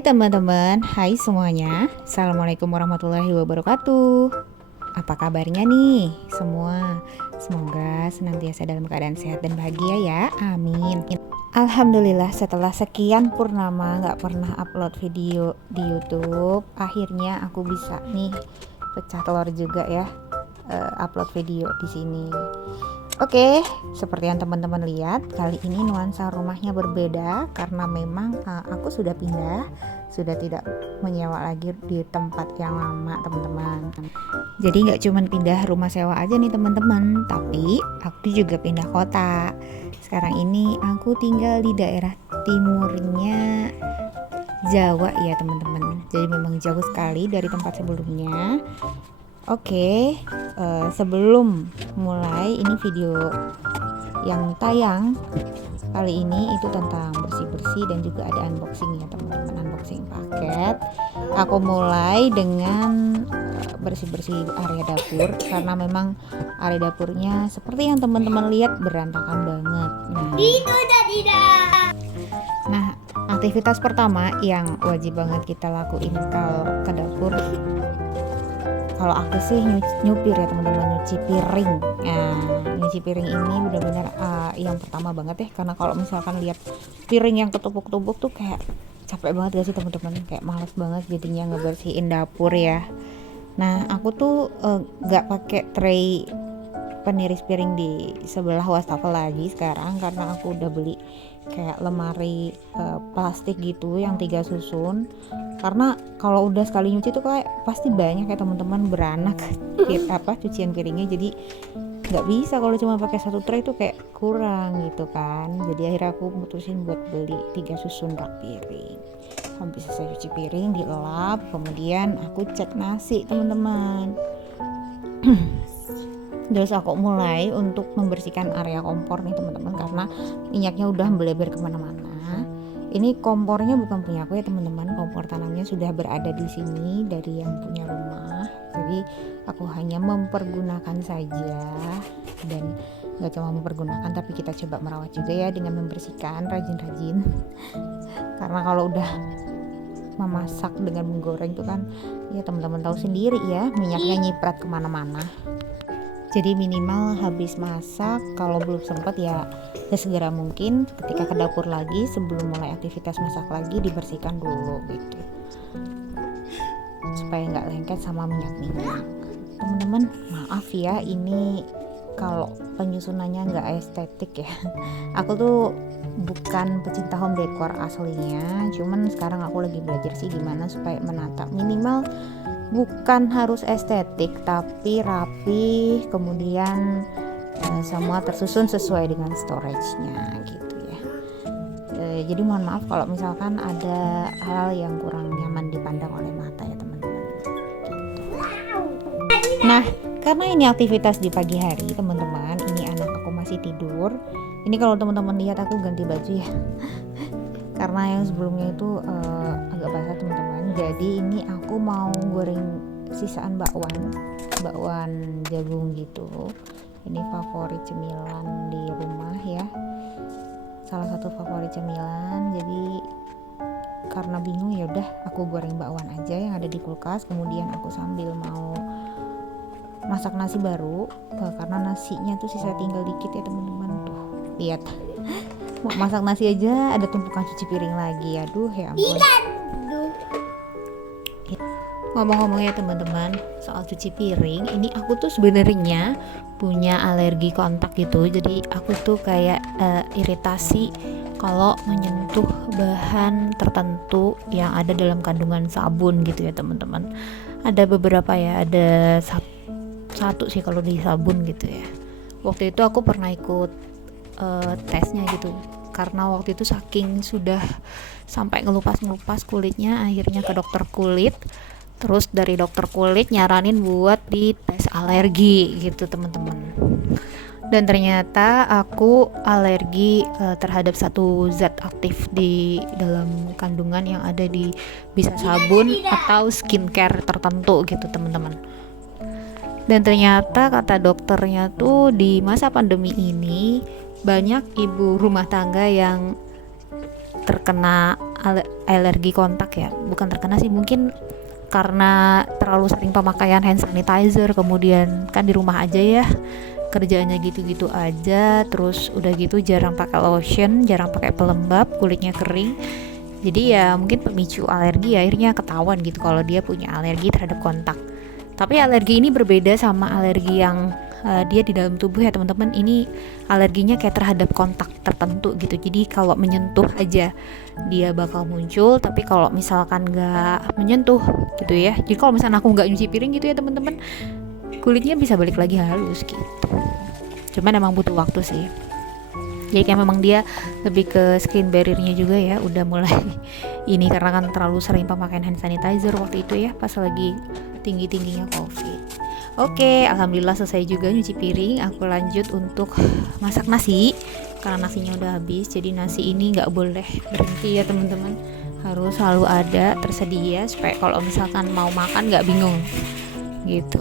Hai teman-teman, hai semuanya. Assalamualaikum warahmatullahi wabarakatuh. Apa kabarnya nih semua? Semoga senantiasa dalam keadaan sehat dan bahagia ya, amin. Alhamdulillah setelah sekian purnama gak pernah upload video di YouTube, akhirnya aku bisa nih pecah telur juga ya, upload video di sini. Oke, seperti yang teman-teman lihat, kali ini nuansa rumahnya berbeda karena memang aku sudah pindah, sudah tidak menyewa lagi di tempat yang lama teman-teman. Jadi nggak cuma pindah rumah sewa aja nih teman-teman, tapi aku juga pindah kota. Sekarang ini aku tinggal di daerah timurnya Jawa ya teman-teman. Jadi memang jauh sekali dari tempat sebelumnya. Oke, sebelum mulai ini video yang tayang kali ini itu tentang bersih-bersih dan juga ada unboxing ya teman-teman, unboxing paket. Aku mulai dengan bersih-bersih area dapur karena memang area dapurnya seperti yang teman-teman lihat berantakan banget. Nah, aktivitas pertama yang wajib banget kita lakuin kalau ke dapur, kalau aku sih nyupir ya teman-teman, nyuci piring. Nah, nyuci piring ini benar-benar yang pertama banget ya, karena kalau misalkan lihat piring yang ketumpuk-tumpuk tuh kayak capek banget gak sih teman-teman, kayak males banget jadinya ngebersihin dapur ya. Nah, aku tuh gak pakai tray peniris piring di sebelah wastafel lagi sekarang karena aku udah beli kayak lemari plastik gitu yang 3 susun, karena kalau udah sekali nyuci tuh kayak pasti banyak ya teman-teman, beranak cucian piringnya, jadi nggak bisa kalau cuma pakai satu tray tuh kayak kurang gitu kan. Jadi akhirnya aku mutusin buat beli 3 susun rak piring. Habis selesai cuci piring dilap, kemudian aku cek nasi teman-teman. Terus aku mulai untuk membersihkan area kompor nih teman-teman, karena minyaknya udah melebar kemana-mana. Ini kompornya bukan punya aku ya teman-teman, kompor tanamnya sudah berada di sini dari yang punya rumah. Jadi aku hanya mempergunakan saja, dan gak cuma mempergunakan tapi kita coba merawat juga ya dengan membersihkan rajin-rajin. Karena kalau udah memasak dengan menggoreng itu kan ya teman-teman tahu sendiri ya, minyaknya nyiprat kemana-mana. Jadi minimal habis masak, kalau belum sempat ya segera mungkin ketika ke dapur lagi sebelum mulai aktivitas masak lagi dibersihkan dulu gitu, supaya nggak lengket sama minyak-minyak. Teman-teman maaf ya, ini kalau penyusunannya nggak estetik ya. Aku tuh bukan pecinta home decor aslinya, cuman sekarang aku lagi belajar sih gimana supaya menata minimal bukan harus estetik tapi rapi, kemudian semua tersusun sesuai dengan storage-nya gitu ya. Jadi mohon maaf kalau misalkan ada hal yang kurang nyaman dipandang oleh mata ya teman-teman gitu. Nah, karena ini aktivitas di pagi hari teman-teman, ini anak aku masih tidur. Ini kalau teman-teman lihat aku ganti baju ya karena yang sebelumnya itu agak basah teman-teman. Jadi ini aku mau goreng sisaan bakwan jagung gitu. Ini favorit cemilan di rumah ya, salah satu favorit cemilan. Jadi karena bingung ya udah aku goreng bakwan aja yang ada di kulkas, kemudian aku sambil mau masak nasi baru karena nasinya tuh sisa tinggal dikit ya teman-teman. Tuh lihat, mau masak nasi aja ada tumpukan cuci piring lagi. Aduh ya ampun. Ngomong-ngomong ya teman-teman soal cuci piring, ini aku tuh sebenarnya punya alergi kontak gitu. Jadi aku tuh kayak iritasi kalau menyentuh bahan tertentu yang ada dalam kandungan sabun gitu ya teman-teman. Ada beberapa ya, ada satu sih kalau di sabun gitu ya. Waktu itu aku pernah ikut tesnya gitu, karena waktu itu saking sudah sampai ngelupas kulitnya, akhirnya ke dokter kulit. Terus dari dokter kulit nyaranin buat dites alergi gitu teman-teman. Dan ternyata aku alergi terhadap satu zat aktif di dalam kandungan yang ada di bisa sabun atau skincare tertentu gitu teman-teman. Dan ternyata kata dokternya tuh di masa pandemi ini banyak ibu rumah tangga yang terkena alergi kontak ya, bukan terkena sih, mungkin karena terlalu sering pemakaian hand sanitizer, kemudian kan di rumah aja ya kerjaannya gitu-gitu aja, terus udah gitu jarang pakai lotion, jarang pakai pelembab, kulitnya kering, jadi ya mungkin pemicu alergi, akhirnya ketahuan gitu kalau dia punya alergi terhadap kontak. Tapi alergi ini berbeda sama alergi yang dia di dalam tubuh ya teman-teman. Ini alerginya kayak terhadap kontak tertentu gitu, jadi kalau menyentuh aja dia bakal muncul, tapi kalau misalkan nggak menyentuh gitu ya, jadi kalau misalkan aku nggak nyuci piring gitu ya teman-teman, kulitnya bisa balik lagi halus gitu. Cuman emang butuh waktu sih, jadi kayak memang dia lebih ke skin barrier-nya juga ya, udah mulai ini karena kan terlalu sering pemakaian hand sanitizer waktu itu ya, pas lagi tinggi-tingginya COVID. Oke, alhamdulillah selesai juga nyuci piring. Aku lanjut untuk masak nasi karena nasinya udah habis. Jadi nasi ini nggak boleh berhenti ya teman-teman, harus selalu ada tersedia supaya kalau misalkan mau makan nggak bingung gitu.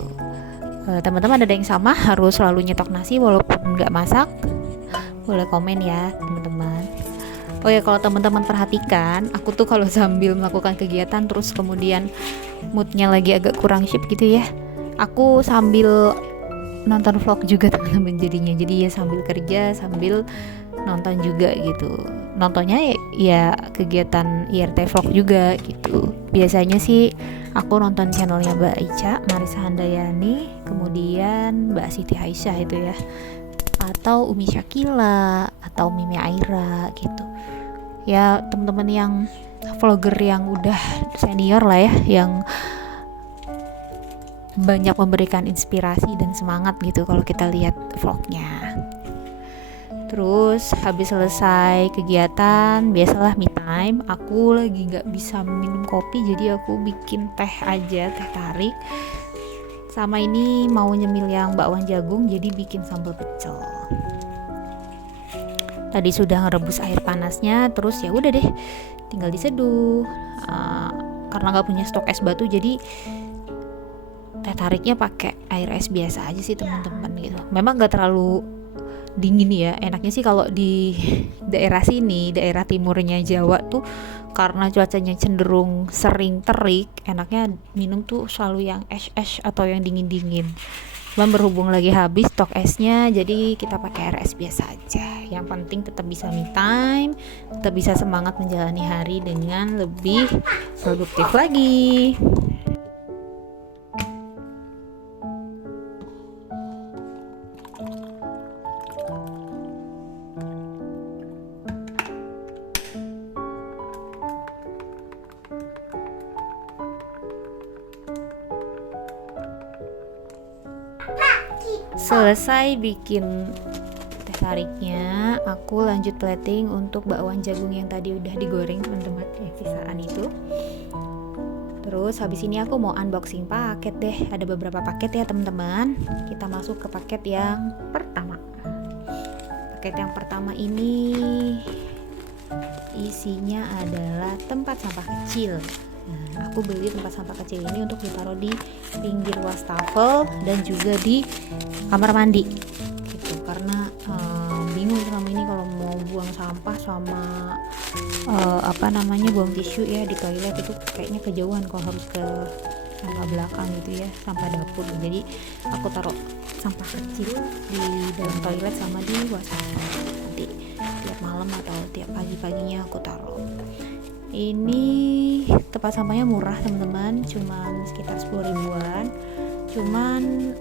Teman-teman ada yang sama harus selalu nyetok nasi walaupun nggak masak? Boleh komen ya teman-teman. Oh ya, kalau teman-teman perhatikan, aku tuh kalau sambil melakukan kegiatan terus kemudian moodnya lagi agak kurang syip gitu ya, aku sambil nonton vlog juga teman-teman jadinya. Jadi ya sambil kerja sambil nonton juga gitu. Nontonnya ya kegiatan IRT vlog juga gitu. Biasanya sih aku nonton channelnya Mbak Ica, Marisa Handayani, kemudian Mbak Siti Aisyah itu ya, atau Umi Syakila atau Mimi Aira gitu. Ya teman-teman yang vlogger yang udah senior lah ya, yang banyak memberikan inspirasi dan semangat gitu kalau kita lihat vlognya. Terus habis selesai kegiatan, biasalah me time, aku lagi gak bisa minum kopi, jadi aku bikin teh aja, teh tarik. Sama ini mau nyemil yang bakwan jagung, jadi bikin sambal pecel. Tadi sudah ngerebus air panasnya, terus ya udah deh tinggal diseduh. Karena nggak punya stok es batu, jadi teh tariknya pakai air es biasa aja sih teman-teman gitu. Memang nggak terlalu dingin ya, enaknya sih kalau di daerah sini, daerah timurnya Jawa tuh, karena cuacanya cenderung sering terik, enaknya minum tuh selalu yang es atau yang dingin-dingin. Cuman berhubung lagi habis stok esnya, jadi kita pakai air es biasa aja. Yang penting tetap bisa me time, tetap bisa semangat menjalani hari dengan lebih produktif lagi. Selesai bikin teh tariknya, aku lanjut plating untuk bakwan jagung yang tadi udah digoreng teman-teman, sisaan itu. Terus habis ini aku mau unboxing paket deh, ada beberapa paket ya teman-teman. Kita masuk ke paket yang pertama. Paket yang pertama ini isinya adalah tempat sampah kecil. Nah, aku beli tempat sampah kecil ini untuk ditaruh di pinggir wastafel dan juga di kamar mandi gitu, karena bingung selama ini kalau mau buang sampah sama buang tisu ya di toilet itu kayaknya kejauhan kalau harus ke sampah belakang gitu ya, sampah dapur. Jadi aku taruh sampah kecil di dalam toilet sama di wastafel, nanti tiap malam atau tiap pagi-paginya aku taruh. Ini tempat sampahnya murah teman-teman, cuman sekitar 10 ribuan, cuman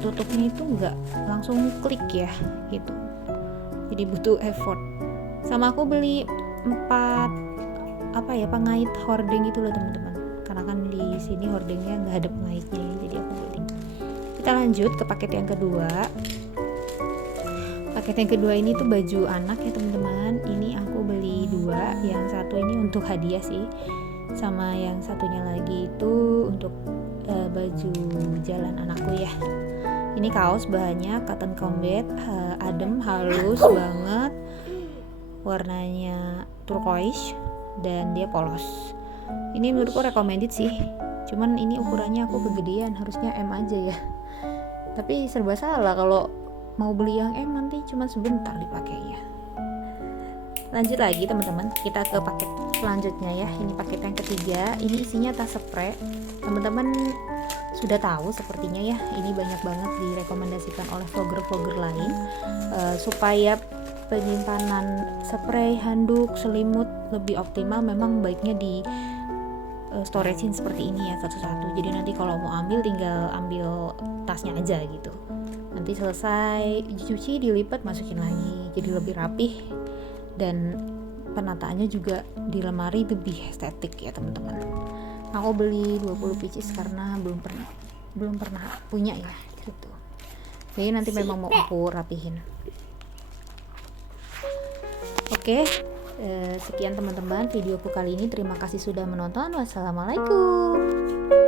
tutupnya itu nggak langsung klik ya gitu, jadi butuh effort. Sama aku beli 4 pengait hording itu loh teman-teman, karena kan di sini hordingnya nggak ada pengaitnya ya, jadi aku beli. Kita lanjut ke paket yang kedua. Paket yang kedua ini tuh baju anak ya teman-teman. Ini aku beli 2, yang satu ini untuk hadiah sih, sama yang satunya lagi itu untuk baju jalan anakku ya. Ini kaos bahannya cotton combat, adem, halus banget, warnanya turquoise dan dia polos. Ini menurutku recommended sih, cuman ini ukurannya aku kegedean, harusnya M aja ya. Tapi serba salah kalau mau beli yang M, nanti cuma sebentar dipakainya. Lanjut lagi teman-teman, kita ke paket selanjutnya ya. Ini paket yang ketiga, ini isinya tas spray. Teman-teman sudah tahu sepertinya ya, ini banyak banget direkomendasikan oleh vlogger-vlogger lain supaya penyimpanan spray, handuk, selimut lebih optimal. Memang baiknya di storagein seperti ini ya, satu-satu. Jadi nanti kalau mau ambil tinggal ambil tasnya aja gitu. Nanti selesai dicuci, dilipat, masukin lagi. Jadi lebih rapih dan penataannya juga di lemari lebih estetik ya teman-teman. Aku beli 20 pieces karena belum pernah punya ya gitu. Jadi nanti memang mau aku rapihin. Oke, sekian teman-teman videoku kali ini. Terima kasih sudah menonton. Wassalamualaikum.